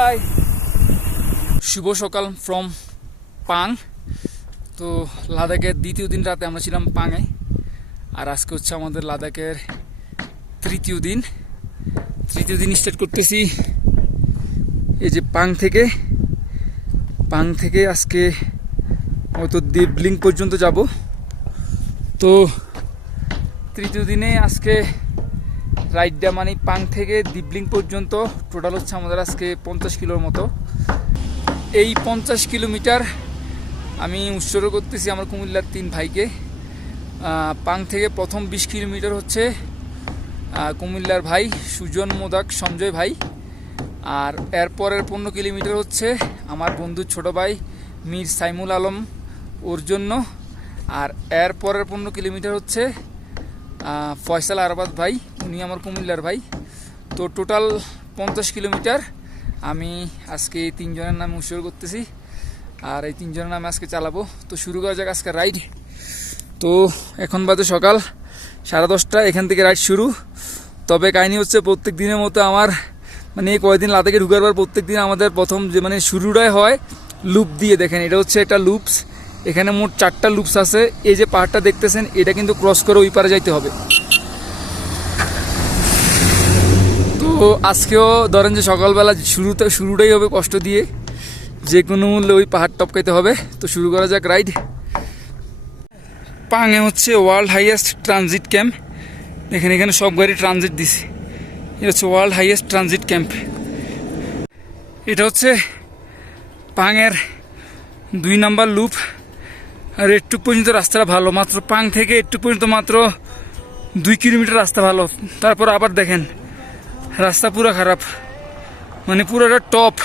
By. শুভ সকাল from পাং। তো লাদাখের দ্বিতীয় দিন রাতে আমরা ছিলাম পাঙে, আর আজকে হচ্ছে আমাদের লাদাখের তৃতীয় দিন স্টার্ট করতেছি এই যে পাং থেকে আজকে হয়তো দিবলিং পর্যন্ত যাব। তো তৃতীয় দিনে আজকে রাইডটা মানে পাং থেকে দিবলিং পর্যন্ত টোটাল হচ্ছে আমাদের আজকে 50 কিলোর মতো। এই 50 কিলোমিটার আমি উৎসর্গ করতেছি আমার কুমিল্লার 3 ভাইকে। পাং থেকে প্রথম 20 কিলোমিটার হচ্ছে কুমিল্লার ভাই সুজন মোদাক সঞ্জয় ভাই, আর এরপরের 15 কিলোমিটার হচ্ছে আমার বন্ধু ছোট ভাই মীর সাইমুল আলম ওর জন্য, আর এরপরের 15 কিলোমিটার হচ্ছে ফয়সাল আরাবাদ ভাই, উনি আমার কুমিল্লার ভাই। তো টোটাল 50 কিলোমিটার আমি আজকে এই 3 জনের নামে উৎসর্গ করতেছি, আর এই 3 জনের নামে আজকে চালাবো। তো শুরু করা যাক আজকে রাইড। তো এখন বাজে সকাল 10:30, এখান থেকে রাইড শুরু। তবে কাহিনী হচ্ছে প্রত্যেক দিনের মতো আমার মানে এই কয়েকদিন লাদাখে ঢুকার পর প্রত্যেক দিন আমাদের প্রথম যে মানে শুরুটাই হয় লুপ দিয়ে। দেখেন এটা হচ্ছে একটা লুপস, এখানে মোট 4টা লুপস আছে। এই যে পাহাড়টা দেখতেছেন এটা কিন্তু ক্রস করে ওই পারে যাইতে হবে। তো আজকেও ধরেন যে সকালবেলা শুরুটাই হবে কষ্ট দিয়ে, যে কোনো মূল্যে ওই পাহাড় টপকাইতে হবে। তো শুরু করা যাক রাইড। পাঙে হচ্ছে ওয়ার্ল্ড হাইয়েস্ট ট্রানজিট ক্যাম্প। এখানে সব গাড়ি ট্রানজিট দিছে। এটা হচ্ছে ওয়ার্ল্ড হাইয়েস্ট ট্রানজিট ক্যাম্প। এটা হচ্ছে পাঙের 2 নাম্বার লুপ, আর একটু পর্যন্ত রাস্তাটা ভালো। মাত্র পাং থেকে একটু পর্যন্ত মাত্র 2 কিলোমিটার রাস্তা ভালো। তারপর আবার দেখেন রাস্তা পুরো খারাপ, মানে পুরোটা টপ।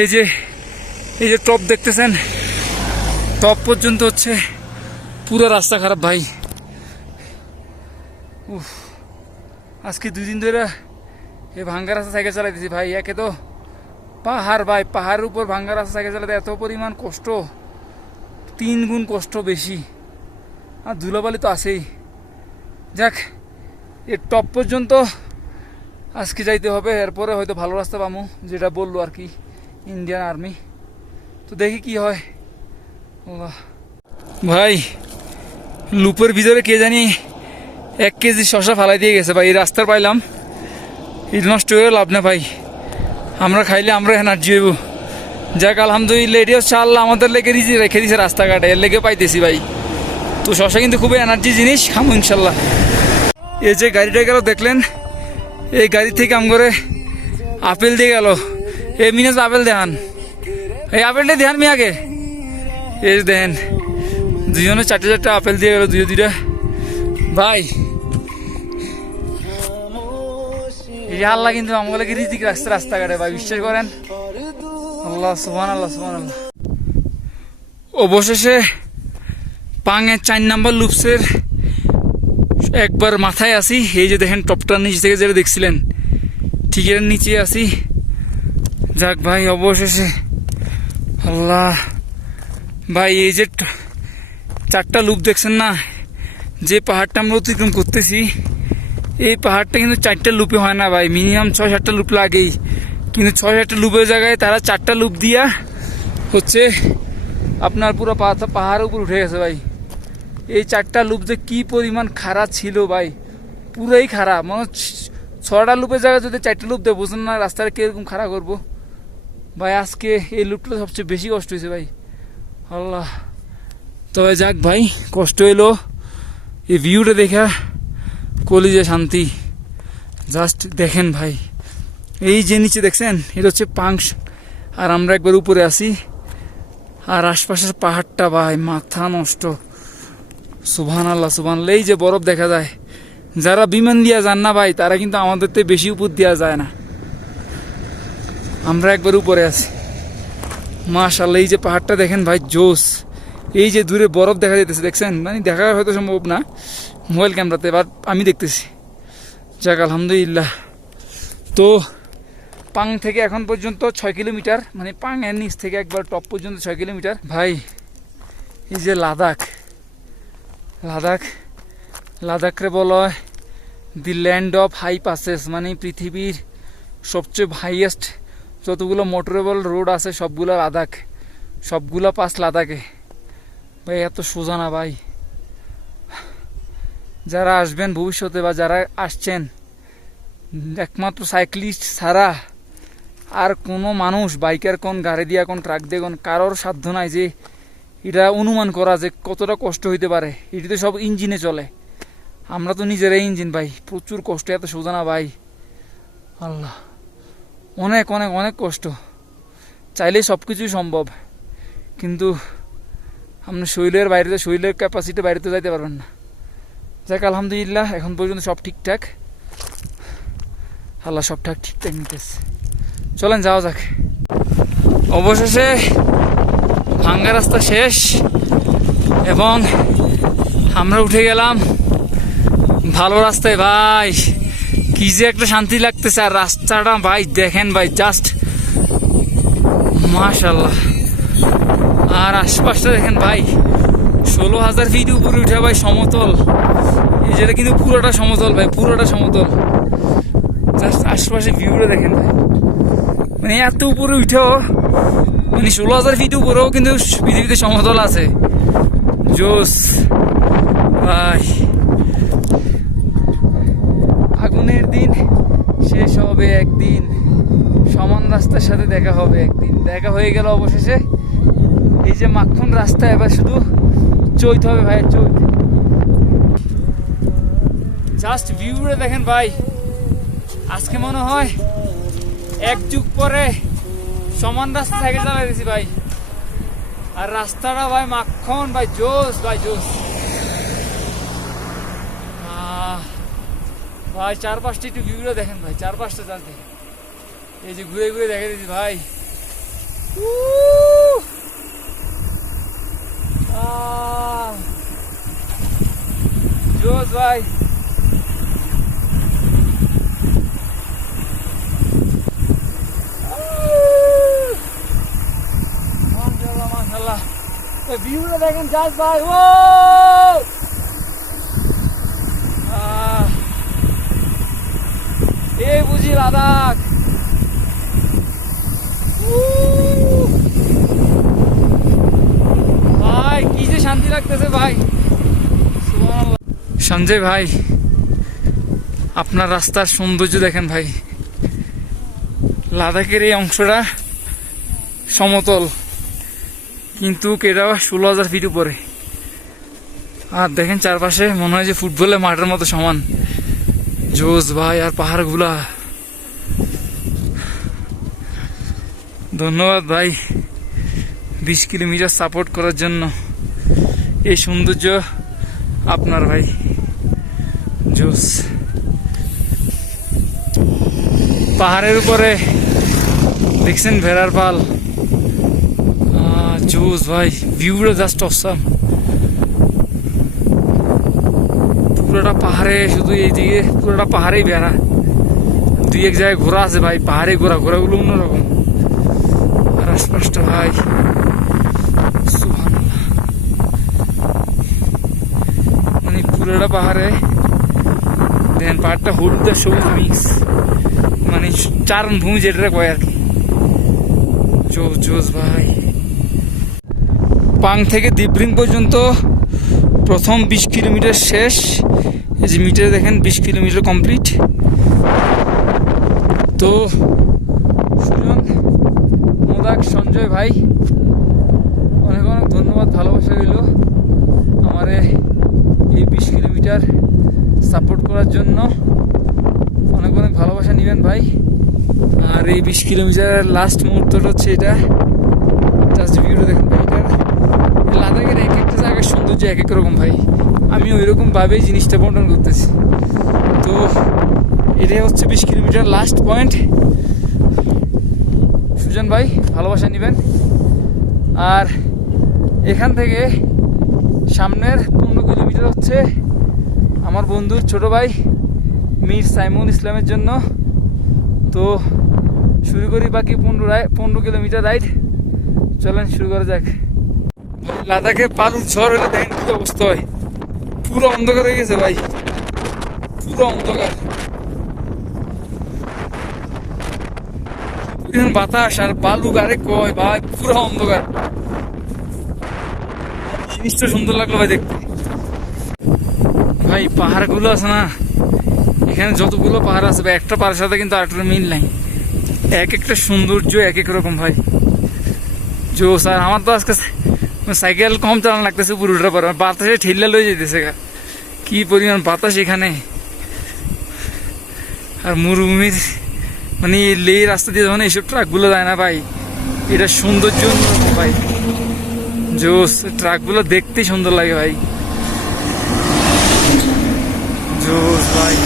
এই যে টপ দেখতেছেন, টপ পর্যন্ত হচ্ছে পুরো রাস্তা খারাপ ভাই। আজকে 2 দিন ধরে এই ভাঙ্গা রাস্তা সাইকেল চালাইতেছি ভাই। একে তো পাহাড় ভাই, পাহাড়ের উপর ভাঙ্গা রাস্তা সাইকেল চালাতে এত পরিমাণ কষ্ট, 3 গুণ কষ্ট বেশি। আর ধুলাবালি তো আছেই। যাক, এর টপ পর্যন্ত আজকে যাইতে হবে, এরপরে হয়তো ভালো রাস্তা পামু, যেটা বললো আর কি ইন্ডিয়ান আর্মি। তো দেখি কি হয়। ভাই লুপের ভিতরে কে জানি 1 কেজি শশা ফালাই দিয়ে গেছে ভাই। এই রাস্তার পাইলাম, এটা নষ্ট হয়ে লাভ না ভাই, আমরা খাইলে আমরা এনার্জি হইব। যাক আলহামদুলিল্লাহ, এটি হচ্ছে আল্লাহ আমাদের লেগে রেখে দিয়েছে রাস্তাঘাটে, এর লেগে পাইতেছি ভাই। তো শশা কিন্তু খুবই এনার্জি জিনিস, খামো ইনশাল্লাহ। এই যে গাড়িটা গেল দেখলেন, এই গাড়ি থেকে আম করে আপেল দিয়ে গেল। এই মিনাজ আপেল দেখান, এই আপেলটা দেখান মি আগে। এই দেখেন দুজনে 4টে আপেল দিয়ে গেল, 2-2টা ভাই। এই আল্লাহ কিন্তু আমাকে রিজিক রাখছে রাস্তাঘাটে ভাই, বিশ্বাস করেন। আল্লাহ সুবহানাল্লাহ সুবহানাল্লাহ। অবশেষে পাঙের 4 নাম্বার লুপসের একবার মাথায় আসি। এই যে দেখেন টপটার নিচ থেকে যেটা দেখছিলেন ঠিক এর নিচে আসি। যাক ভাই অবশেষে, আল্লাহ ভাই এই যে 4টা লুপ দেখছেন না, যে পাহাড়টা আমরা অতিক্রম করতেছি এই পাহাড়টা কিন্তু 4টা লুপে হয় না ভাই, মিনিমাম 6-7টা লুপ লাগেই। কিন্তু 6-7টা লুপের জায়গায় তারা 4টা লুপ দিয়া হচ্ছে আপনার পুরো পাহাড়ের উপর উঠে গেছে ভাই। এই 4টা লুপ যে কি পরিমাণ খারাপ ছিল ভাই, পুরাই খারাপ। মানে 6টা লুপের জায়গায় যদি 4টা লুপ দেয়, বুঝলেন না রাস্তাটা কিরকম খারাপ করবো ভাই। আজকে এই লুপটা সবচেয়ে বেশি কষ্ট হয়েছে ভাই, আল্লাহ। তবে যাক ভাই, কষ্ট এলো, এই ভিউটা দেখা কলিজে শান্তি। জাস্ট দেখেন ভাই, এই যে নিচে দেখছেন এটা হচ্ছে পাংশ, আর আমরা একবার উপরে আসি, আর আশপাশের পাহাড়টা ভাই মাথা নষ্ট। সুবহানাল্লাহ সুবহানাল্লাহ। এই যে বরফ দেখা যায়, যারা বিমান দিয়া যান না ভাই তারা কিন্তু আমাদের থেকে বেশি উপর দেওয়া যায় না। আমরা একবার উপরে আছি মাশাআল্লাহ। এই যে পাহাড়টা দেখেন ভাই জোস। এই যে দূরে বরফ দেখা যেতেছে দেখছেন, মানে দেখা হয়তো সম্ভব না মোবাইল ক্যামেরাতে, বাট আমি দেখতেছি। যাক আলহামদুলিল্লাহ। তো পাং থেকে এখন পর্যন্ত 6 কিলোমিটার, মানে পাং এর নিচ থেকে একবার টপ পর্যন্ত 6 কিলোমিটার ভাই। এই যে লাদাখরে বলা হয় the land of high passes, মানে পৃথিবীর সবচেয়ে হাইয়েস্ট যতগুলো মোটরেবল রোড আছে সবগুলো লাদাখ, সবগুলো পাস লাদাখে ভাই। এত সোজা না ভাই। যারা আসবেন ভবিষ্যতে বা যারা আসছেন, একমাত্র সাইক্লিস্ট ছাড়া আর কোনো মানুষ, বাইকার কোন, গাড়ি দিয়া কোন, ট্রাক দিয়ে কোন, কারোর সাধ্য নাই যে এটা অনুমান করা যে কতটা কষ্ট হইতে পারে। এটি তো সব ইঞ্জিনে চলে, আমরা তো নিজেরাই ইঞ্জিন ভাই। প্রচুর কষ্ট, এত সোজা না ভাই। আল্লাহ, অনেক অনেক অনেক কষ্ট। চাইলেই সব কিছুই সম্ভব, কিন্তু আপনি শরীরের বাইরে, শরীরের ক্যাপাসিটি বাইরে তো যাইতে পারবেন না। যাক আলহামদুলিল্লাহ, এখন পর্যন্ত সব ঠিকঠাক। আল্লাহ সব ঠিকঠাক নিতেছে। চলেন যাওয়া যাক। অবশেষে ভাঙ্গা রাস্তা শেষ এবং আমরা উঠে গেলাম ভালো রাস্তায় ভাই। কি যে একটা শান্তি লাগতেছে। আর রাস্তাটা ভাই দেখেন ভাই, জাস্ট মাশাআল্লাহ। আর আশপাশটা দেখেন ভাই, 16,000 ফিট উপরে উঠে ভাই সমতল। এই যেটা কিন্তু পুরোটা সমতল ভাই, পুরোটা সমতল। জাস্ট আশপাশে ভিউটা দেখেন ভাই, মানে এত উপরে উঠেও, মানে 16,000 ফিট উপরেও কিন্তু পৃথিবীতে সমতল আছে। জোস ভাই। আগুনের দিন শেষ হবে একদিন, সমান রাস্তার সাথে দেখা হবে একদিন। দেখা হয়ে গেল অবশেষে। এই যে মাখন রাস্তা, এবার শুধু চৈত হবে ভাই, চৈত। জাস্ট ভিউটা দেখেন ভাই। আজকে মনে হয় 1 যুগ পরে সমান রাস্তা সাইকেল চালাই দিয়েছি ভাই। আর রাস্তাটা ভাই মাখন ভাই, জোস ভাই, জোস ভাই। চারপাশটা একটু ভিউটা দেখেন ভাই, চারপাশটা জাস্ট দেখেন। এই যে ঘুরে ঘুরে দেখে দিয়েছি ভাই। জোস ভাই। মাশাআল্লাহ, ভিউটা দেখেন জাস্ট ভাই। ও এই বুঝি লাদাখ। ভাই কি যে শান্তি লাগতেছে ভাই। সঞ্জয় ভাই, আপনার রাস্তার সৌন্দর্য দেখেন ভাই। লাদাখের এই অংশটা সমতল, কিন্তু এটা 16,000 ফিট উপরে। আর দেখেন চারপাশে মনে হয় যে ফুটবলের মাঠের মতো সমান। জোস ভাই। আর পাহাড়গুলা, ধন্যবাদ ভাই 20 কিলোমিটার সাপোর্ট করার জন্য। এই সৌন্দর্য আপনার ভাই, জোস। পাহাড়ের উপরে দেখছেন ভেড়ার পাল, জোস ভাই। ভিউটা জাস্ট অসাম। পুরোটা পাহাড়ে, শুধু এইদিকে পুরোটা পাহাড়েই বেড়া। 2-1 জায়গায় ঘোরা আছে ভাই, পাহাড়ে ঘোরা, ঘোরাগুলো অন্যরকম। আর আশপাশটা ভাই সুবহানাল্লাহ, মানে পুরোটা পাহাড়ে দেখেন। পাহাড়টা হলুদ আর সবুজ মিক্স, মানে চারণ ভূমি যেটা কয় আর কি। জোস জোস ভাই। পাং থেকে দিব্রিং পর্যন্ত প্রথম 20 কিলোমিটার শেষ। এই যে মিটারে দেখেন 20 কিলোমিটার কমপ্লিট। তো সুজন, মোদাক, সঞ্জয় ভাই, অনেক অনেক ধন্যবাদ, ভালোবাসা রইল আমারে এই 20 কিলোমিটার সাপোর্ট করার জন্য। অনেক অনেক ভালোবাসা নেবেন ভাই। আর এই 20 কিলোমিটার লাস্ট মুহূর্তটা হচ্ছে এটা। জাস্ট ভিউটা দেখেন ভাই। এটা লাদাখের এক একটা জায়গার সৌন্দর্য এক এক রকম ভাই। আমি ওই রকম ভাবেই জিনিসটা বন্টন করতেছি। তো এটাই হচ্ছে 20 কিলোমিটার লাস্ট পয়েন্ট। সুজন ভাই ভালোবাসা নেবেন। আর এখান থেকে সামনের 15 কিলোমিটার হচ্ছে আমার বন্ধুর ছোট ভাই মীর সাইমুল ইসলামের জন্য। তো শুরু করি বাকি 15 কিলোমিটার রাইড। চলেন শুরু করা যাক। লাদাখে পালুর ঝড় হলে দেখেন কি অবস্থা হয়। পুরো অন্ধকার হয়ে গেছে ভাই, পুরো অন্ধকার। পরিমাণ বাতাস আর বালু গাড়ে কয় ভাই, পুরো অন্ধকার। জিনিসটা সুন্দর লাগলো ভাই দেখতে। ভাই পাহাড় গুলো আছে না, এখানে যতগুলো পাহাড় আছে ভাই, একটা পাহাড়ের সাথে কিন্তু আরেকটা মিল নাই। এক একটা সৌন্দর্য এক এক রকম ভাই। জোস। আর আমার তো আজকে সাইকেল কম চালানো লাগতেছে পুরোটা পর, বাতাসে ঠেলে লয়ে যেতেছে গা, কি পরিমাণ বাতাস এখানে। আর মরুভূমির মানে লে রাস্তা দিয়ে যখন এইসব ট্রাকগুলো যায় না ভাই, এটা সৌন্দর্য অন্যরকম ভাই। জোস, ট্রাকগুলো দেখতেই সুন্দর লাগে ভাই। জোস ভাই।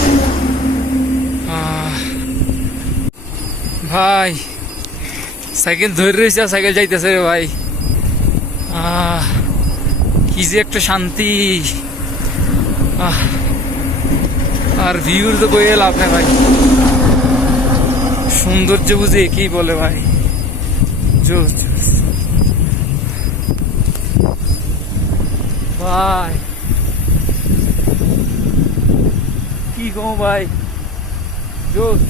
ভাই সাইকেল ধরে রয়েছে আর সাইকেল যাইতেছে রে ভাই। কি যে একটা শান্তি। আর ভিউর তো বইয়ে লাভ নেই ভাই, সৌন্দর্য বুঝে কি বলে ভাই। জোস জোস ভাই, কি কম ভাই। জোস।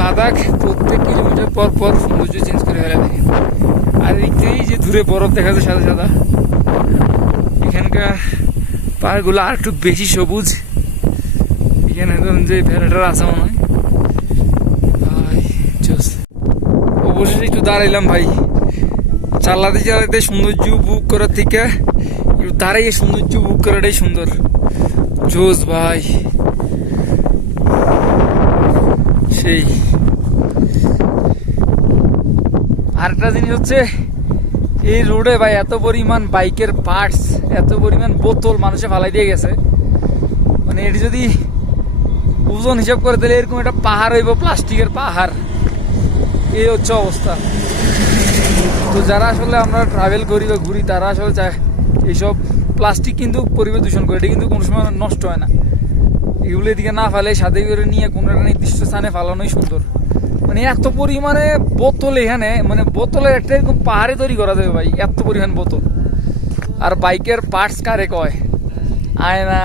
লাদাখ প্রত্যেক কিলোমিটার পর পর সৌন্দর্য চেঞ্জ করে ফেলে দেখেন। আর এই যে দূরে বরফ দেখা যায় সাদা সাদা, এখানকার পাহাড়গুলো আর একটু বেশি সবুজ। এখানে ধরুন যে ভেড়াটার আছে মনে হয় ভাই। জোস। অবশেষে একটু দাঁড়াইলাম ভাই। চালাতে চালাতে সৌন্দর্য উপভোগ করার থেকে একটু দাঁড়াইয়ে সৌন্দর্য উপভোগ করাটাই সুন্দর। জোস ভাই। সেই আরেকটা জিনিস হচ্ছে, এই রোডে ভাই এত পরিমাণ বাইকের পার্টস, এত পরিমাণ বোতল মানুষে ফালাই দিয়ে গেছে, মানে এটি যদি ওজন হিসাব করে দিলে এরকম একটা পাহাড় হইব, প্লাস্টিকের পাহাড়। এই হচ্ছে অবস্থা। তো যারা আসলে আমরা ট্রাভেল করি বা ঘুরি, তারা আসলে চায় এইসব প্লাস্টিক কিন্তু পরিবেশ দূষণ করে, এটা কিন্তু কোনো সময় নষ্ট হয় না। এগুলো এদিকে না ফেলে সাথে করে নিয়ে কোনো একটা নির্দিষ্ট স্থানে ফালানোই সুন্দর। মানে এত পরিমাণে বোতল এখানে, মানে বোতলের একটা এরকম পাহাড়ে তৈরি করা যাবে ভাই, এত পরিমাণ বোতল। আর বাইকের পার্টস কারে কয়, আয়না,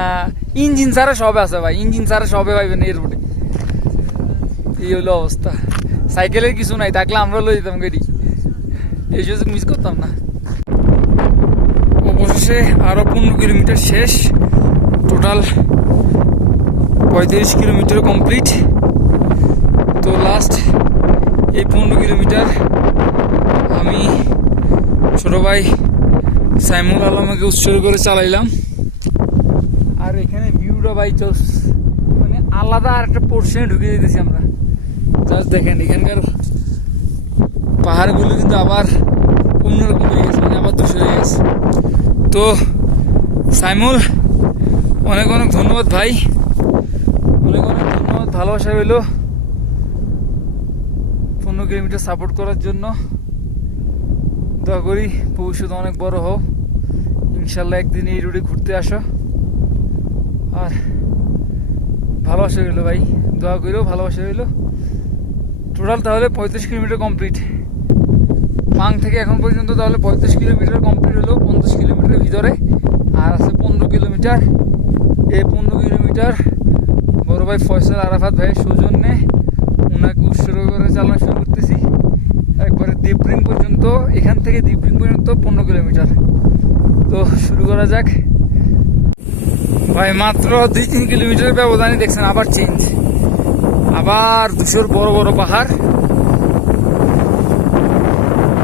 ইঞ্জিন ছাড়া সবে আছে ভাই, ইঞ্জিন ছাড়া সবে পাইবেন এই রোডে। এই হলো অবস্থা। সাইকেলের কিছু নাই, থাকলে আমরা লয়ে যেতাম গাড়ি, এই সুযোগ মিস করতাম না। অবশেষে আরো 15 কিলোমিটার শেষ, টোটাল 35 কিলোমিটার কমপ্লিট। তো লাস্ট এই 15 কিলোমিটার আমি ছোট ভাই সাইমুল আলমকে উৎসর্গ করে চালাইলাম। আর এখানে ভিউটা ভাই জোস, মানে আলাদা আর একটা পোর্শনে ঢুকে যেতেছি আমরা। জাস্ট দেখেন এখানকার পাহাড়গুলো কিন্তু আবার অন্যরকম হয়ে গেছে, মানে আবার দূষণ হয়ে গেছে। তো সাইমুল, অনেক অনেক ধন্যবাদ ভাই, অনেক অনেক ধন্যবাদ, ভালোবাসা রইল 15 কিলোমিটার সাপোর্ট করার জন্য। দোয়া করি ভবিষ্যতে অনেক বড় হও, ইনশাল্লাহ একদিন এই রোডে ঘুরতে আসো। আর ভালোবাসা রইল ভাই, দোয়া করিও, ভালোবাসা রইল। টোটাল তাহলে 35 কিলোমিটার কমপ্লিট পাং থেকে এখন পর্যন্ত। তাহলে 35 কিলোমিটার কমপ্লিট হলো 50 কিলোমিটারের ভিতরে। আর আছে 15 কিলোমিটার। এই 15 কিলোমিটার বড় ভাই ফয়সাল আরাফাত ভাইয়ের সৌজন্যে ওনাকে উৎসর্গ করে চালানো শুরু করতেছি। একবারে দ্বীপরিং পর্যন্ত, এখান থেকে দ্বীপরিং পর্যন্ত 15 কিলোমিটার। তো শুরু করা যাক ভাই। মাত্র 2-3 কিলোমিটারের ব্যবধানে দেখছেন আবার চেঞ্জ, আবার ধূসর বড় বড় পাহাড়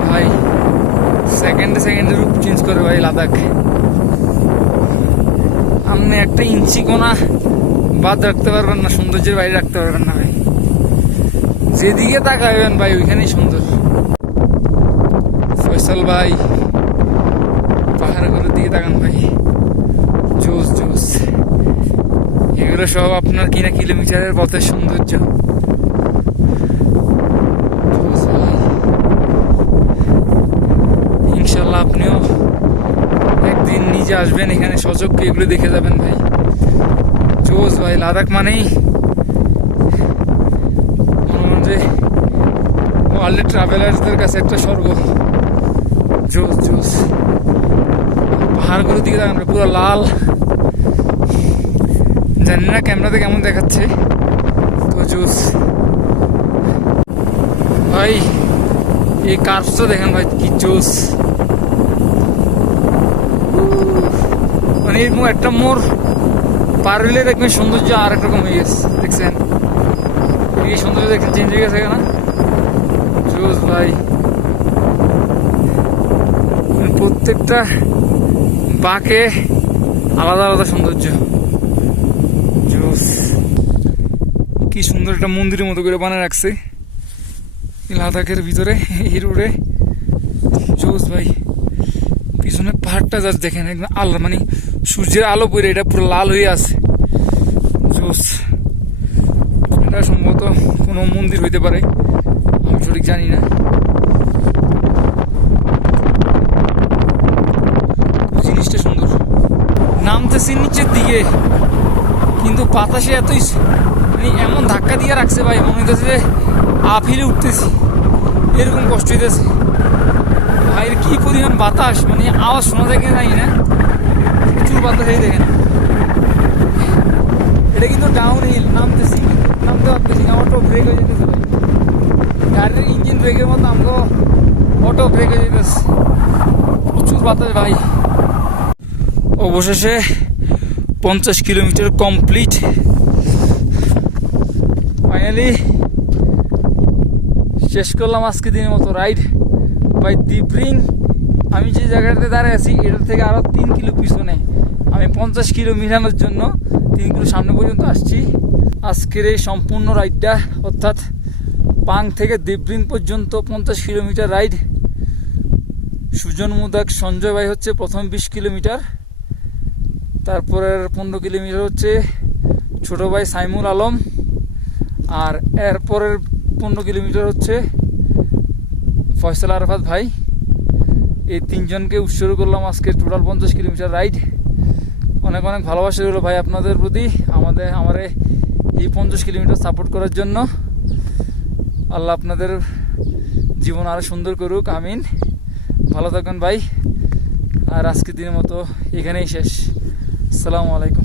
ভাই। সেকেন্ডে সেকেন্ডে রূপ চেঞ্জ করে ভাই লাদাখ। আপনি একটা ইঞ্চি কোনা বাদ রাখতে পারবেন না, সৌন্দর্যের বাইরে রাখতে পারবেন না ভাই। যেদিকে তাকাবেন ভাই ওইখানেই সুন্দর। ফয়সাল ভাই পাহাড়গুলোর দিকে তাকান ভাই, জোস জোস। এগুলো সব আপনার কিনা কিলোমিটারের পথের সৌন্দর্য। ইনশাল্লাহ আপনিও একদিন নিজে আসবেন এখানে, সচক্ষে এগুলো দেখে যাবেন ভাই। জোস ভাই, লাদাখ মানেই যে ওয়ার্ল্ড ট্রাভেলার্সদের কাছে একটা স্বর্গ। জোস জোস। পাহাড়গুলোর দিকে দেখেন পুরো লাল, জানি না ক্যামেরাতে কেমন দেখাচ্ছে, তো জোস ভাই। এই কার্ভসটা দেখেন ভাই, কি জোস। মানে এরকম একটা মোড় পার হইলে দেখবেন সৌন্দর্য আর এক রকম হয়ে গেছে, দেখছেন এই সৌন্দর্য দেখেন চেঞ্জ হয়ে গেছে না, জোস ভাই। প্রত্যেকটা বাঁকে আলাদা আলাদা সৌন্দর্য, জোস। কি সুন্দর একটা মন্দিরের মতো করে বানিয়ে রাখছে লাদাখের ভিতরে এই রোডে, জোস ভাই। পিছনে পাহাড়টা যাচ্ছে দেখেন, একদম আলো, মানে সূর্যের আলো পড়ে এটা পুরো লাল হয়ে আছে, জোস। এটা সম্ভবত কোনো মন্দির হইতে পারে, আমি সঠিক জানি না। জিনিসটা সুন্দর। নামতেছি নিচের দিকে, কিন্তু বাতাসে এতই মানে এমন ধাক্কা দিয়ে রাখছে ভাই, মনে হইতেছে যে আফিলে উঠতেছি, এরকম কষ্ট হইতেছে। ভাইয়ের কি পরিমাণ বাতাস, মানে আওয়াজ শোনা যায় কিনা জানি না, প্রচুর বাতাস। এই দেখেন, এটা কিন্তু ডাউন হিল, নামতে ভাবতেছি না, অটো ব্রেক হয়ে যেতেছে ভাই। গাড়ির ইঞ্জিন ব্রেকের মতো আমাকে অটো ব্রেক হয়ে যেতেছে, প্রচুর বাতাস ভাই। অবশেষে 50 কিলোমিটার কমপ্লিট। ফাইনালি শেষ করলাম আজকে দিনের মতো রাইড বাই দিব্রিং। আমি যে জায়গাটাতে দাঁড়িয়ে আছি এটার থেকে আরও 3 কিলো পিছনে, আমি 50 কিলো মিলানোর জন্য 3 কিলো সামনে পর্যন্ত আসছি। আজকের এই সম্পূর্ণ রাইডটা, অর্থাৎ পাং থেকে দিব্রিং পর্যন্ত 50 কিলোমিটার রাইড। সুজন মুদাক সঞ্জয় ভাই হচ্ছে প্রথম 20 কিলোমিটার, তারপরের 15 কিলোমিটার হচ্ছে ছোট ভাই সাইমুল আলম, আর এরপরের 15 কিলোমিটার হচ্ছে ফয়সাল আরাফাত ভাই। এই তিনজনকে উৎসর্গ করলাম আজকে টোটাল 50 কিলোমিটার রাইড। অনেক অনেক ভালোবাসা রইল ভাই আপনাদের প্রতি, আমার এই 50 কিলোমিটার সাপোর্ট করার জন্য। আল্লাহ আপনাদের জীবন আরও সুন্দর করুক, আমিন। ভালো থাকবেন ভাই। আর আজকের দিনের মতো এখানেই শেষ। আসসালামু আলাইকুম।